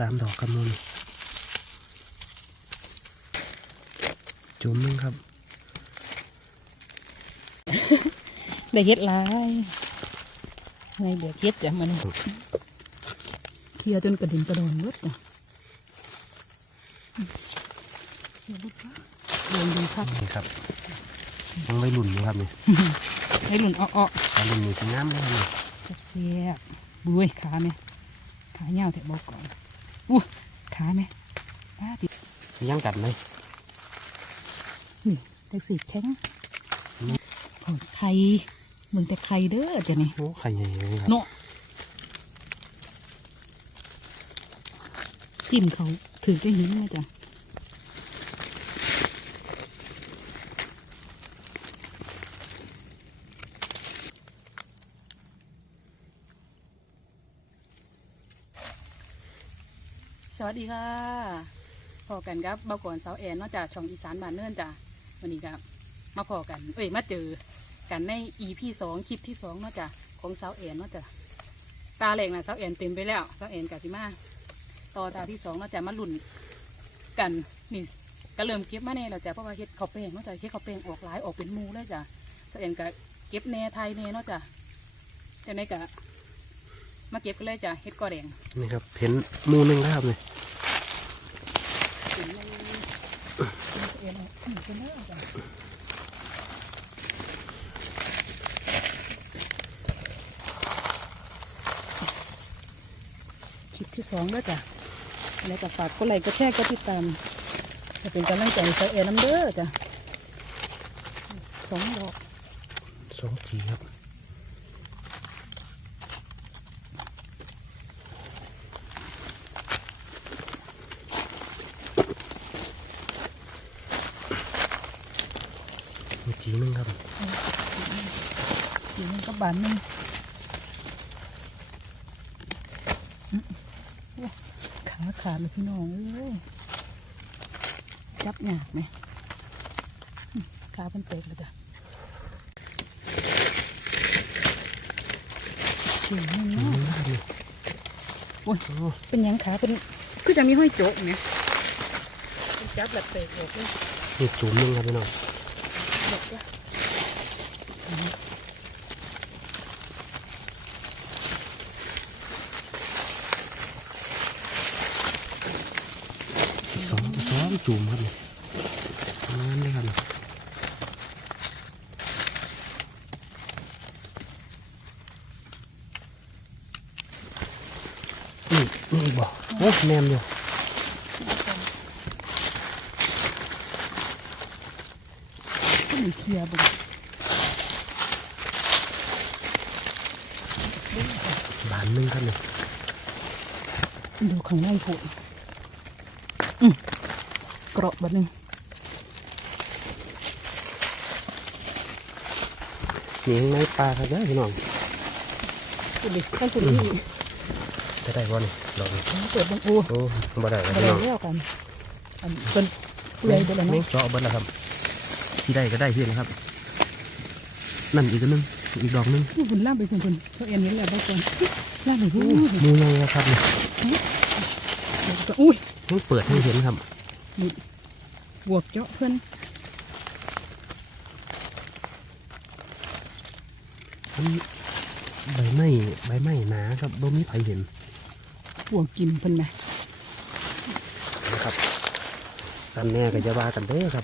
สามดอกครับมูลจุ่มหนึงครับ ได้เฮ็ดหลายในเดือดเฮ็ดจ้ะมันเคลียร์จนกระดิ่งกระดอนเบิดจ้ะเรียนดีครับนี่ครับต้องไว้หลุ่นอยู่ครับนี่ให้หลุนอ้อเอาหลุ่นนี่สิน้ำเลยครับนี่ๆเสียบๆบุ้ยขาไหมขาเหี่ยวแต่บอกก่อน อู้ขาไหมป้าติดสิย่างกัดไหมนี่แต่สีแข็งโอ้ยไข่เมืองแต่ไข่เด้อจ้ะนี่โอ้ไข่ใหญ่เลยครับเนาะจิ้มเขาถือได้หินนะจ้ะ วัสดีค่ะพอกันครับเบาก่อนเสาแอนนอกจากช่องอีสานบานเนื่นจ้ะวันนี้ครับมาพอกัน เอ้ยมาเจอกันในอีพีสองคลิปที่สองนาะจ้ะของเสาแอนนาะจ้ะตาเหล็กนะเสาแอนเต็มไปแล้วเสาแอนกาซิมาต่อตาที่สองนาะจ้ะมาลุ่นกันนี่ก็เริ่มเก็บมาแน่แล้วจ้ะเพราะว่าเฮ็ดข้าวแป้งนาะจ้ะเฮ็ดข้าวแป้งออกหลายออกเป็นมูเลยจ้ะเสาแอนก็เก็บแน่ไทยแน่นาะจ้ะแต่ในก็ มาเก็บกันเลยจ้ะเฮ็ดกอแดงนี่ครับเห็นหมูหนึงแล้วครับนี่คลิปที่สองแล้วจ้ะแล้วก็ฝากกดไลค์กดแชร์กดติดตามจะเป็นกำลังใจให้เสาแอนน้ำเด้อจ้ะสองดอกสองจีครับมีจีหนึงครับ อยู่นี่ก็ บานหนึงอื้อโอ้ขาขาดเลยพี่น้องเอ้ยจับหยากไหมอื้อขาเป็นเตกเลยจ้ะเสียงหนึงจีหเนาะนึงนะครับนี่โอ้ยโอ้เป็นหยังขาเป็นคือจะมีห้อยโจ๊กไหมเป็นจับแบบเตกออกเลยนี่จุ่มหนึงครับพี่น้อง ดอกจ้ะ สองสอง จุ่มครับนี่นั่นเลยครับนี่นี่นี่อีกบ่โอ้แนมอยู่ก็มีเคลียร์บุกบานหนึงครับนี่ดูข้างในผุอืมเกราะบัดหนึงนี่ข้างในปลาครับเด้อพี่น้องดูดิกันสุดที่จะได้บ่นี่ลองนี่เปิดบังอูโอ้บ่ได้ครับอะไรพี่น้องเรียกกันอันเป็นเปลือยไปแล้วแม่เนาะงเจาะเบิดแล้วครับสิได้ก็ได้เพียงครับ นั่นอีกอันหนึงอีกดอกหนึงนี่คุณล่ามไปคุณคุณเขาเอ็นนี้แหละได้ก่อนล่ามไปคุณหมูใหญ่ครับนี่อุ้ยยังเปิดให้เห็นครับ บวกเจาะเพื่อนอันใบไม้ใบไม้หนาครับบ่มีไผเห็นบวกกินเพิ่นไหมนะครับกันแน่ก็จะว่ากันเด้อครับ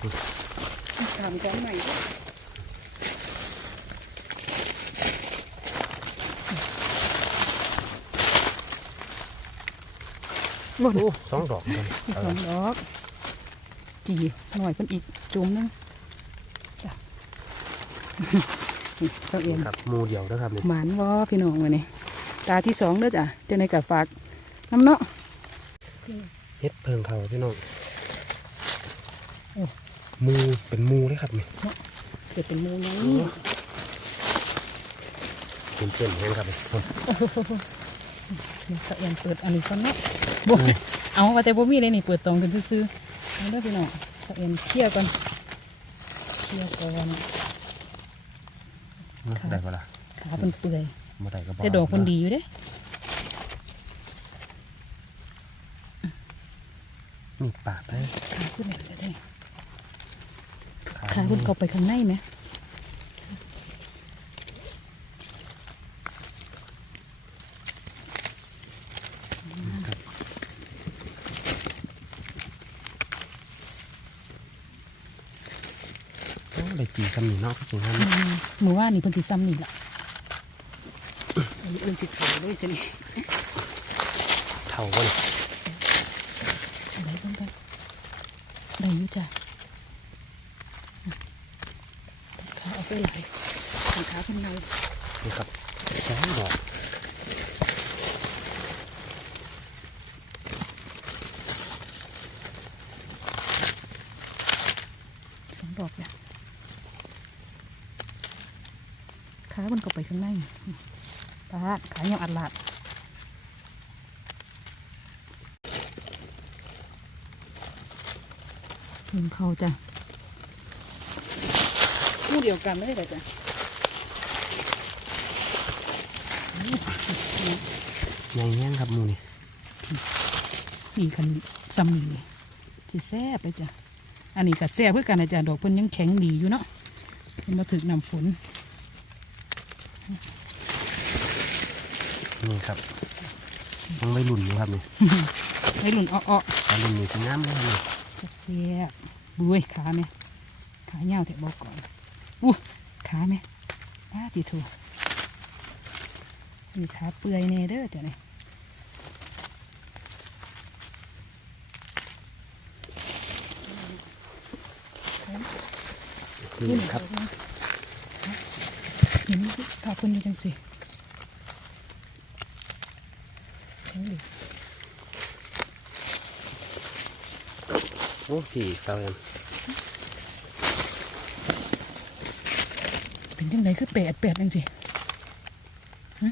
ถามกันใหม่หมดโอ้สองดอกครับอีกสองดอก จีหน่อยเพิ่นอีกจุ่มหนึงจ้ะนี่เขาเอ็นครับหมูเดียวนะครับนี่หมานวอพี่น้องวันนี้ตาที่สองเด้อจ้ะเจะในกับฝากน้ำเนาะเฮ็ดเพิงเขาพี่น้องโอ้หมูเป็นหมูเลยครับนี่เกิดเป็นหมูนี้เป็นเส้นแห้งครับนี่นี่เขาเอ็นเปิดอันนี้ก่อนเนาะบ่เอาว่าแต่บ่มีเลยนี่เปิดตรงกันซื่อๆ เอาเด้อพี่น้องเขาเอ็นเคลียร์ก่อนเคลียร์ก่อนได้ปะล่ะขาเป็นเปื่อยบ่ได้ก็บ่แต่ดอกคนดีอยู่เด้มีปากได้ขาขึ้นไหนจะได้ขาขาขึ้นเข้าไปข้างในไหม อ้ได้กี่คำนี่เนาะพี่สิงห์อืมมือว่านี่เพิ่นสิซ้ำนี่ล่ะอันนี้เอิ้นสิขาวเลยจ้ะนี่เท่ากันได้เพิ่นกันได้อยู่จ้ะอะขาเอาไปหลายขาขาเพิ่นในนี่ครับสองดอก สองดอกจ้ะ ขามันก็ไปข้างในปาดขายังอัดลาดถึงเขาจ้ะคู่เดียวกันเลยเหรอจ้ะใหญ่แห้งครับหมูนี่นี่คันซ้ำนี่นี่ที่แซ่บเลยจ้ะอันนี้ก็แซ่บเพื่อกันนะจ๊ะดอกเพิ่นยังแข็งดีอยู่เนาะเพิ่นมาถึกน้ำฝน นี่ครับต้องไปหลุ่นอยู่ครับนี่ให้หลุนอ้อตาหลุ่นนี่สิงามเลยครับนี่ๆแซ่บๆบุ้ยขาไหมขาเหี่ยวแถบบอกก่อนอู้ขาไหมป้าติถูมีขาเปื่อยเนเด้อจ้ะเนี่ยนี่ครับเห็นไหม ขาเพิ่นอยู่จังสิแข็งดีโอ้พี่สาวแอมเป็นจังไดคือแปดแปดจังสิฮะ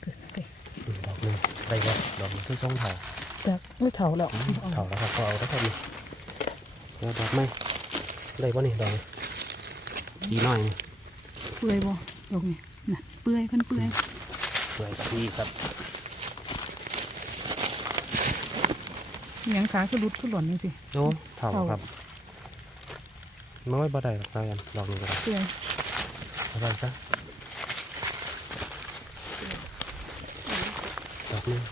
เกิดอะไรอืมดอกหนึงได้บ่ดอกหนึงคือสองเท่าจากไม่เถาแล้วอืมเท่าแล้วครับพอเอาแล้วครับนี่แล้วดอกไหมได้บ่นี่ดอกนี่ ดีหน่อยนี่เปื่อยบ่ดอกนี่น่ะเปื่อยเพิ่นเปื่อยสวยดีครับอิหยังขาคือรุดคือหล่อนจังสิโอ้เท่าเท่าครับน้อยบ่ได้หรอกสาวแอมดอกนี้ก็ได้เปื่อยเอาไปซะดอกหนึง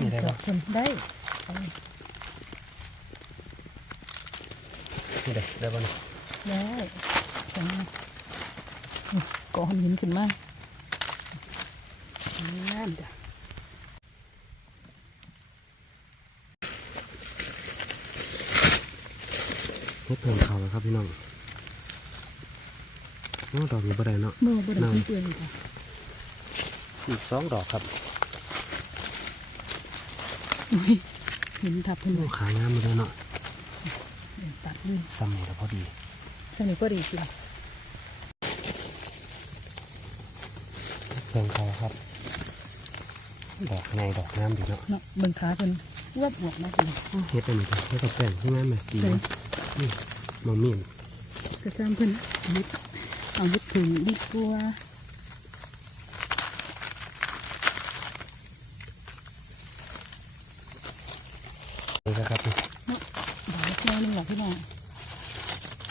นี่ได้ปะเพิ่นได้เอา นี่เด็กได้บ่นี่ได้จังนี่ก่อนหินขึ้นมาน้ำจ้ะเฮ็ดเพิ่มเขาแล้วครับพี่น้องโอ้ดอกนี้บ่ได้เนาะเมื่อบ่ได้นั่นเปื่อยๆนี่จ้ะอีกสองดอกครับอุ้ย เห็นทับเพิ่นโอ้เลยขายงามมาเลยเนาะเดี๋ยวตัดเลยซ้ำนี่ก็พอดีสนิทก็ดีจริงเพิ่มเขาครับ ดอกไงดอกงามดีเนาะเนาะเบิ่งขาเพิ่นวับออกมาเลยโอ้เฮ็ดอันนี้ครับเฮ็ดกับแป้งที่งามไหมดีเลยนะนี่มะมีนกระจามเพิ่นยึดเอายึดถึงดีกว่า นี่นะครับนี่เนาะดอกแค่นึงหรอพี่น้อง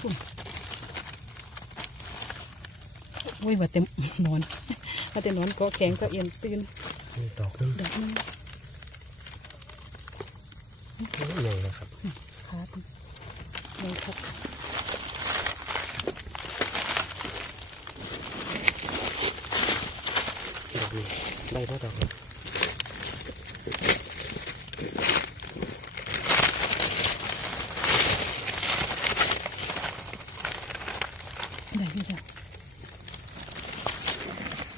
ปุ่มโอ้ยว่าเต็มนอนว่าเต็มนอนก็แข็งก็เอียนตื่นนี่ดอกหนึงดอกนึงโอ้ใหญ่เลยครับขาเพิ่นเลยครับดอกนี้ได้แล้วดอกนี้ ได้ที่จ้ะ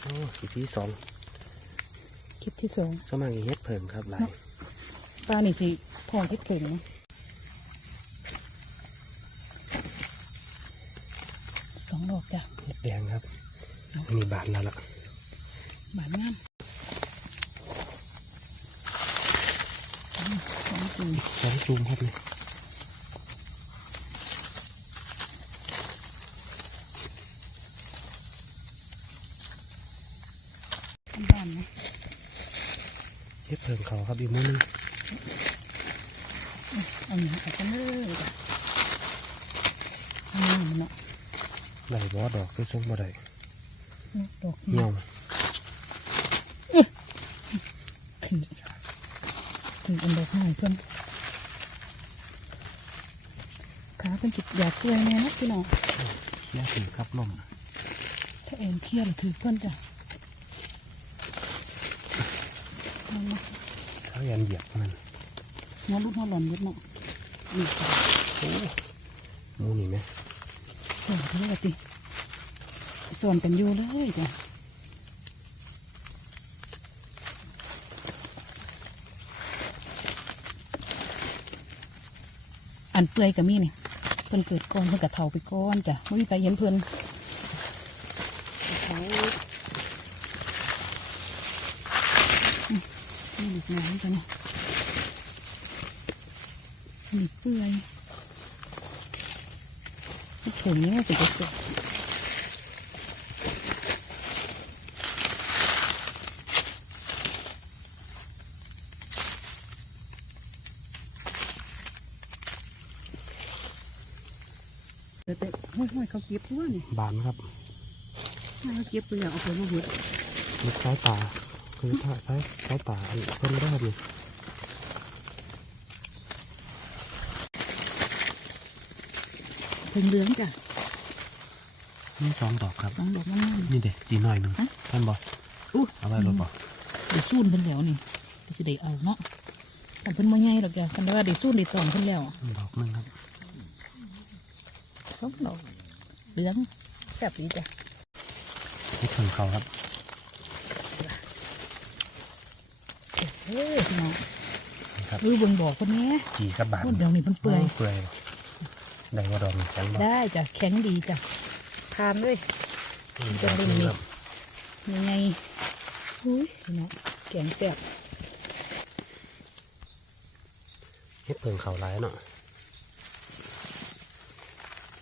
โอ้อีก ที่สองคลิปที่สองสวนมากอีเฮ็ดเพิ่มครับหลายป้านี่สิทองทิศเข่งนะสองดอกจ้ะ เฮ็ดแดงครับอันนี้บานแล้วล่ะ บานงามอืมสองจุ่ม สองซูมครับนี่ เฮ็ดเพิ่งเขาครับอีกมื้อนึง อันนี้เอาไปเลยจ้ะอืมเนาะได้บ่ดอกคือส่งบ่ได้ดอกเหี่เงี้ยยวถึงถึงอันดอกหน่อยเพื่อนขาเป็นจุดอยากเกลือแน่นะพี่น้องเขี้ยสีครับลมถ้าเอ็นเครียดถือเพื่อนจ้ะนั่นนะถ้ายันเหยียบมันงั้นลูกหัวหล่อนเยอะเนาะนี่จ้ะ โอ้มูนี่ไหมส่วนเท่าไหร่ติส่วนกันอยู่เลยจ้ะอันเปื่อยกับมีนี่เพิ่นเกิดก่อนเพิ่นกะเฒ่าไปก่อนจ้ะไม่มีใครเห็นเพิ่นโอ้โหอืมนี่หลีกน้ำจ้ะเนี่ย หลีกเปื่อยถุงนี้มันเป็นกระสุนแต่แต่ห้อยๆเขาเก็บทั่วนี่บานครับห้อยเขาเก็บไปแล้วเอาไปมาเยอะลูกซ้ายตาคือถ้าซ้ายซ้ายตาอันเพิ่นไม่ได้ครับนี่ ถึง เหลืองจ้ะนี่สองดอกครับสองดอกมันนั่นนี่เด็กจีหน่อยหนึ่งฮะท่านบอกอู้เอาไว้รถบอกเดี๋ยวสู้นเพิ่นแล้วนี่เดี๋ยวจะได้เอาเนาะแต่เพิ่นมาใหญ่หรอกจ้ะคันได้ว่าได้สู้นได้ตองเพิ่นแล้วดอกหนึงครับสองดอกเหลืองแซ่บดีจ้ะเฮ็ดเพิ่งเขาครับเฮ้ยพี่น้องนี่ครับเออเบิ่งบอกคนนี้จีกับบานพูดเดี๋ยวนี้มันเปื่อยเปื่อย ได้ว่าดอกนี่แข็งบ่ได้จ้ะแข็งดีจ้ะทานเลยนี่จะดอกเล่นหนึงนี่ครับยังไงอุ้ยพี่น้องแกงแซ่บเฮ็ดเพิ่งเขาหลายเนาะ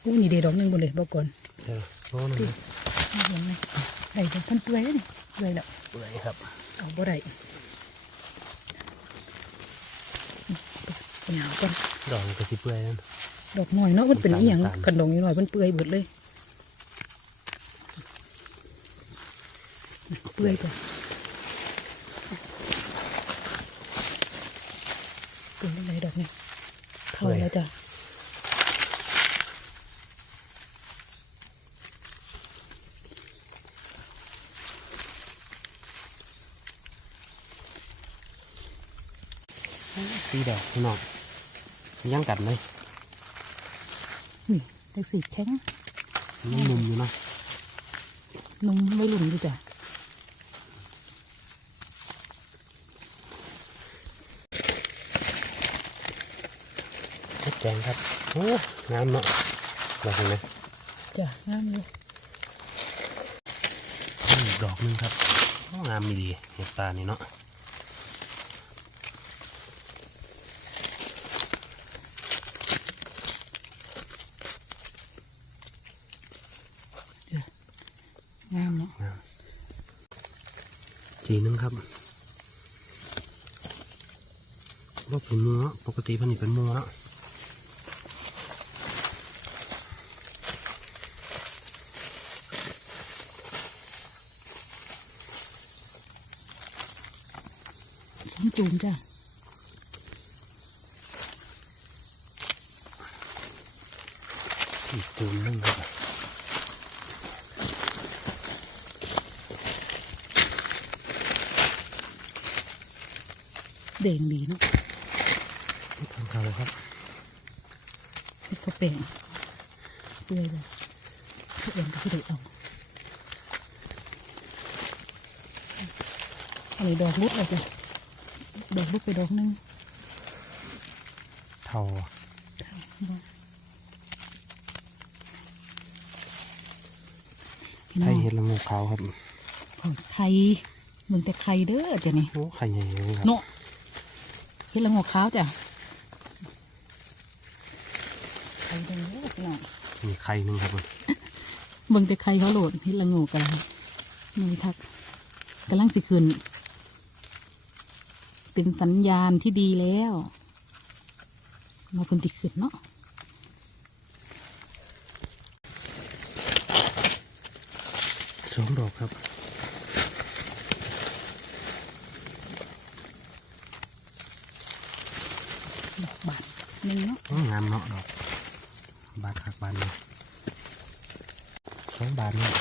อู้นี่เด็ดดอกหนึงบนเลยบอกก่อนเดี๋ยวโลนึงครับไม่เห็นไหมไอ้เด็กมันเปื่อยแล้วนี่เปื่อยแล้วเปื่อยครับเอาบ่ได้เหงาก่อนดอกนี่ก็สิเปื่อยนั่น ดอกน้อยเนาะมันเป็นอีหยังน้ำตาลกันดอกน้อยๆมันเปื่อยเบิดเลย เปื่อยจ้ะเปื่อยอะไรดอกเนี่ยเข้าแล้วจ้ะสีดอกพี่น้องยังกัดเลย นี่แต่สีแข็งยังนุ่มอยู่เนาะนมไม่หลุ่นดีจ้ะเฮ็ดแกงครับโอ้งามเนาะดอกเห็นไหมจ้ะงามเลยนี่ดอกหนึงครับโอ้งามมีดีเห็ดตานี่เนาะ งามเนาะ งาม จีหนึงครับว่าเป็นมัวปกติพันนี่เป็นมัวเนาะสองจูมจ้ะอีกจูมหนึงครับ เด่งดีเนาะเฮ็ดทางเขาครับเฮ็ดข้าวแป้งเปื่อยเลยทุกอย่างก็คือได้เอาอันนี้ดอกลุกเลยจ้ะดอกลุกไปดอกหนึงเทาพี่ไทน้อยงเห็ดละโงูขาวครับของไทยเมืองแต่ไข่เด้อจ้ะนี่โอ้ไข่ใหญ่เลยครับเนาะ เฮ็ดละงอกขาวจ้ะไข่เด้อพี่น้องมีไข่หนึงครับผมเบิ่งแต่ไข่เขาโหลดเฮ็ดละโงกกันนี่ทักกำลังสิขึ้น เป็นสัญญาณที่ดีแล้ว มาเป็นติขึ้นเนาะสองดอกครับ ดอกบา นหนึ่งเนาะโอ้งามเนาะดอก บานคักบานเลยสองบานเนี่ย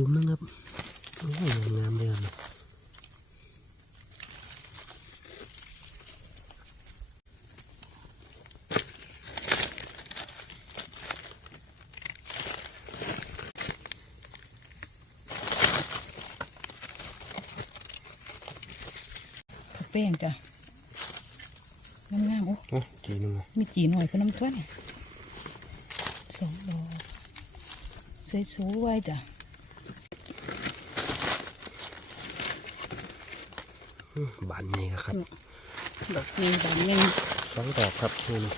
จุ่มนึงครับโอ้ยงามเลยครับข้าวแป้งจ้ะงามงามๆโอ้โอ้จีนึงอะมีจีหน่อยเพื่อน้ำถ้วยสองดอกสวยๆจ้ะ อื้อ บานใหญ่ครับดอกนี้บานหนึ่งสองดอกครับนี่นี่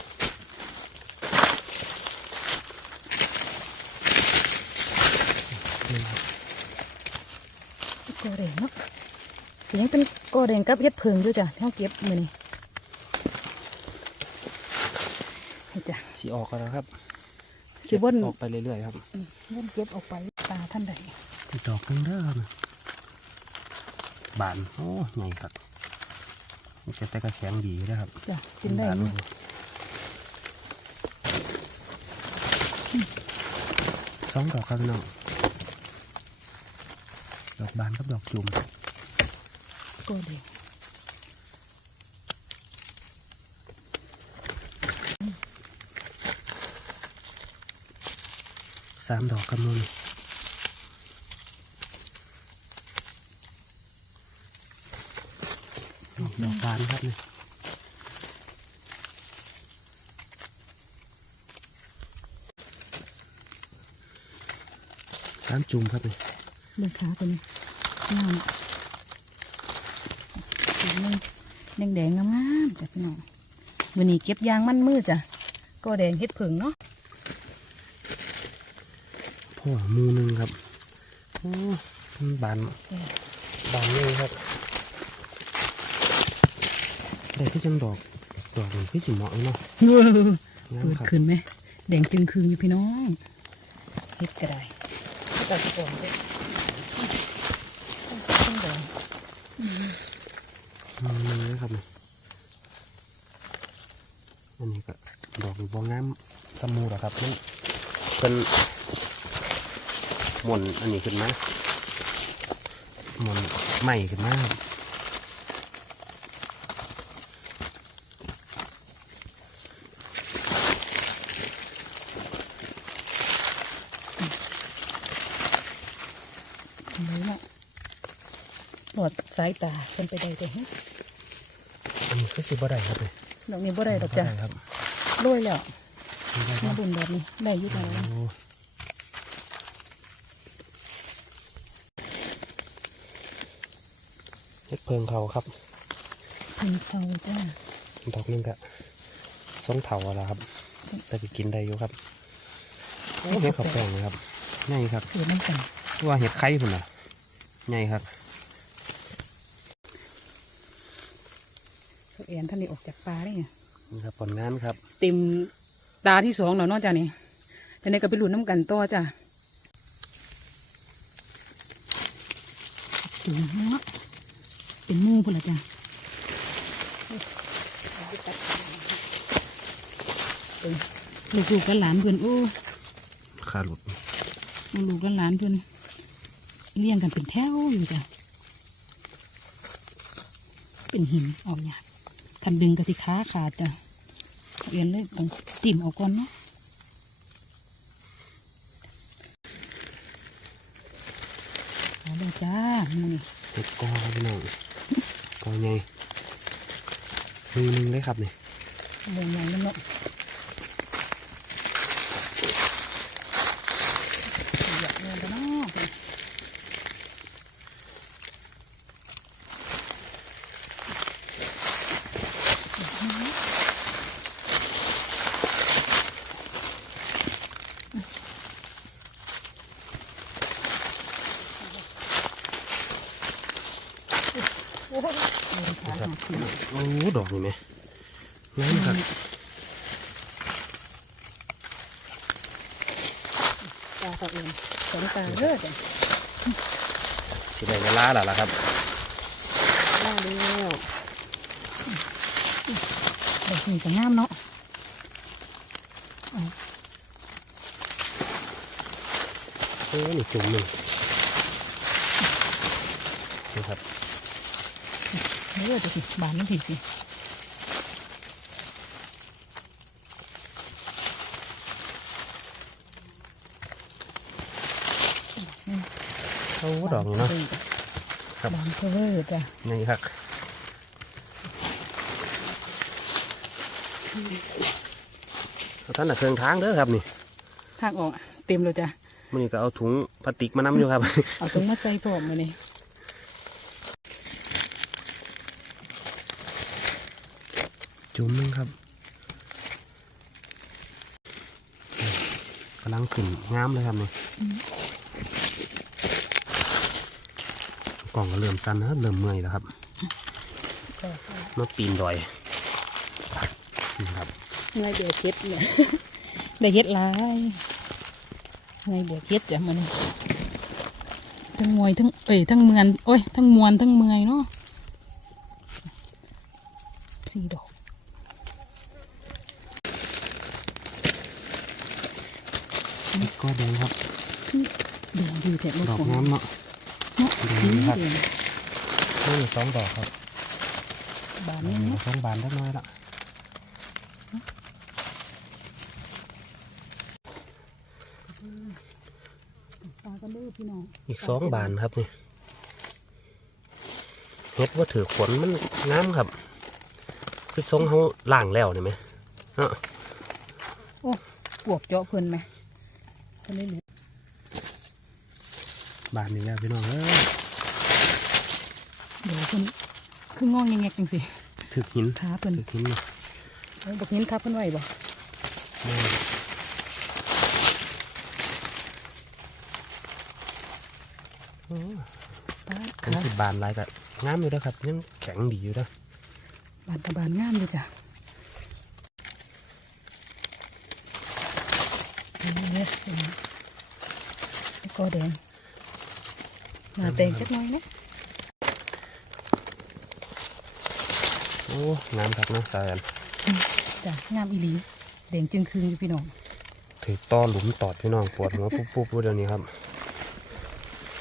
นี่ครับกอแดงเนาะเป็นยังเป็นกอแดงกับเฮ็ดเพิงด้วยจ้ะที่เราเก็บมือนี่นี่จ้ะสีออกกันแล้วครับสิบนออกไปเรื่อยๆครับเล่นเก็บออกไปตาท่านใดอีกดอกนึงเด้อครับ บานโอ้ใหญ่ครับนี่จะแต่กระแข็งดีนะครับจ้ะกินได้บาเนาะสองดอกครับพี่น้องดอกบานกับดอกจุ่มกอแดงสามดอกครับนุ่ ดอกบานครับนี่สามจุ่มครับนี่เลือขาตัวนี้งามสีนึงแดงๆงามๆจ้ะพี่น้องวันนี้เก็บยางมันมือจ้ะกอแดงเฮ็ดเพิงเนาะพ่อหมูหนึ่งครับโอ้มันบานบานเลยครับ ได้ที่จังดอกดอกมันพี่สิเหมาะเลยเนาะเอองามเปิดครับขึ้นไหมแดงจึงคืนอยู่พี่น้องเฮ็ดก็ได้ก็ตัดก่อนเลยต้องแดงหมูหนึ่งนะครับนี่อันนี้ก็ดอกบองงามสมูหรอครับมันเป็นหม่นอันนี้ขึ้นมาหม่นใหม่ขึ้นมา ครับเลยเนาะหลอดสายตาเป็นไปได้แต่เฮ้ยอันนี้คือสิบ่ได้ครับเลยดอกนี้บ่ได้ดอกจ้ะครับโรยแล้วบ่ได้คมารับบุญแบบนี้ได้อยุ่แล้วโอ้เฮ็ดเพิงเขาครับเพิ่งเข้าจ้าดอกหนึงก็สองเถาแล้วครับแต่ก็กินได้อยู่ครับโอ้เห็ดข้าวแป้งเลยครับใหญ่ครับเกิดน้ำกันว่าเห็ดไข่พุ่นน่ะ ใหญ่ครับเขาแอนท่านนี่ออกจากป่าได้ไงนี่ครับผลงานครับ เต็มตาที่สองแล้วเนาะจ้ะนี่แต่ในก็ไปลุ้นน้ำกันต่อจ้ะจุ่มเนาะเป็นหมูพุ่นละจ้ะลูกๆกับหลานเพื่อนโอ้ขาหลุดลูกๆกับหลานเพื่อน เลี้ยงกันเป็นแถวอยู่จ้ะเป็นหินออกยากคันดึงก็สิขาขาดจ้ะเอียนเลยต้องจิ้มเออกก่อนเนาะเอาเลยจ้านี่เห็ดกอครับพี่น้องกอใหญ่มือหนึงเลยครับนี่เรื่องใหญ่แล้วเนาะอยากเงินกันเนาะ โอ้ยเดินขาหาขึ้น โอ้ดอกนี่ไหมงามครับตาตัวเองสองตาเลิศอะสิได้เวลาแล้วล่ะครับล่าแล้วเด็กนี่ก็งามเนาะโอ้นี่จุ่มหนึ่งนี่ครับ เลิศจะสิบานมันผิดสิโอ้ดอกนี่เนาะครับบานเพเลิศจ้ะนี่ครับท่านน่ะเครื่องทางเด้อครับนี่ข้างออกเต็มเลยจ้ะมันนี่ก็เอาถุงพลาสติกมานำอยู่ครับ เอาตรงมาใส่พร้อมมาเนี่ย จุ่มนึงครับกำลังขึ้นงามเลยครับนี่กล่องก็เริ่มสั่นนะเริ่มเมื่อยแล้วครับมาปีนดอยนี่ครับไงเดี๋ยวเก็ดเนี่ยได้เก็ดลายไงเดี๋ยวเก็ดจ้ะมันทั้งมวยทั้งเอ้ยทั้งเมือนโอ้ยทั้งมวนทั้งเมือยเนาะสี่ดอก ก็แดงครับแดงดีแต่ลูกดอกของงามเนาะเนาะแดดีงครับแดงนี่สองดอกครับบานอืนี้มเนาะสองบานได้น้อยละตากันเด้อพี่น้องอีกสองบานครับนี่เฮ็ดว่าถือขนมันงามครับ คือทรงเขาล่างแล้วนี่ไหมเนาะปวกเจาะเพิ่นไหม เพิ่นได้เหลือบานนี้แล้วพี่น้องเอ้ยเดี๋ยวเพิ่นคืององแงกๆจังสิถือหินขาเพิ่นถือหินนี่เอาบักหินทับเพิ่นไว้บ่แม่นโอ้ป้าอันขาสิบานหลายก็งามอยู่เด้อครับยังแข็งดีอยู่เด้อบานตะบานงามเลยจ้ะนี่เนี่ย แล้วก็แดงมาแดงจักหน่อยนะโอ้งามครับเนาะสายันจ้ะงามอีหลีแดงจึงคืนอยู่พี่น้องถือต้อหลุมตอดพี่น้องปวดหัวปุ๊บปุ๊บปุ๊บเดี๋ยวนี้ครับ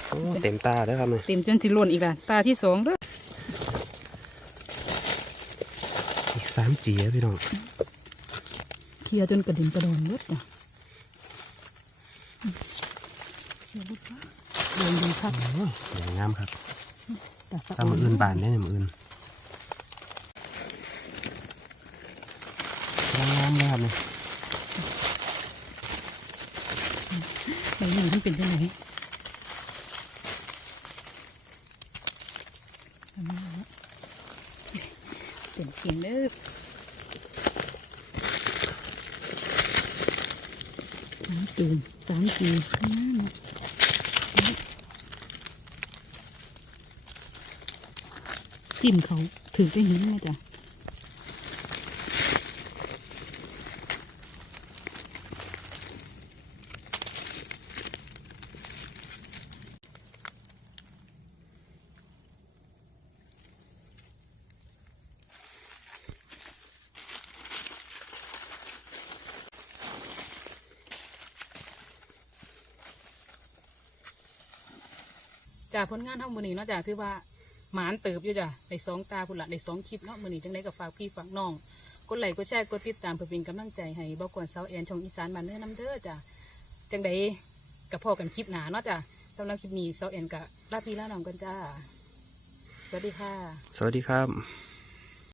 โอ้เต็มตาเด้อครับนี่เต็มจนสิล้นอีกละตาที่สองเด้ออีกสามจีอะพี่น้องเคลียร์จนกระดิ่งกระดอนเบิดจ้ะเดี๋ยวบุดว่าแด งดีครับโอ้ยสวยงามครับแต่สะถ้ามืออื่นบานได้เนี่ยมืออื่นงามเลยครับนี่ใบหนึ่งมันเป็นยังไงอันนี้นะเป็นเขียงเด้อสามตูมสามจีข้ จิ้มเขาถือได้หินไหมจ๊ะจากผลงานเท่ามือนี้เนาะจ้ะคือว่า หมานเติบอยู่จ้ะในสองตาพุ่นละในสองคลิปเนาะมือนี้จังได้กับฝากพี่ฝากน้องกดไลค์กดแชร์กดติดตามเพื่อเป็นกำลังใจให้บอกก่อนเสาแอนช่องอีสานบ้านเนื้อน้ำเด้อจ้ะจังได้กับพ่อกันคลิปหนาเนาะจ้ะสำหรับคลิปนี้เสาแอนกับลาพี่ลาน้องกันจ้าสวัสดีค่ะ สวัสดีครับ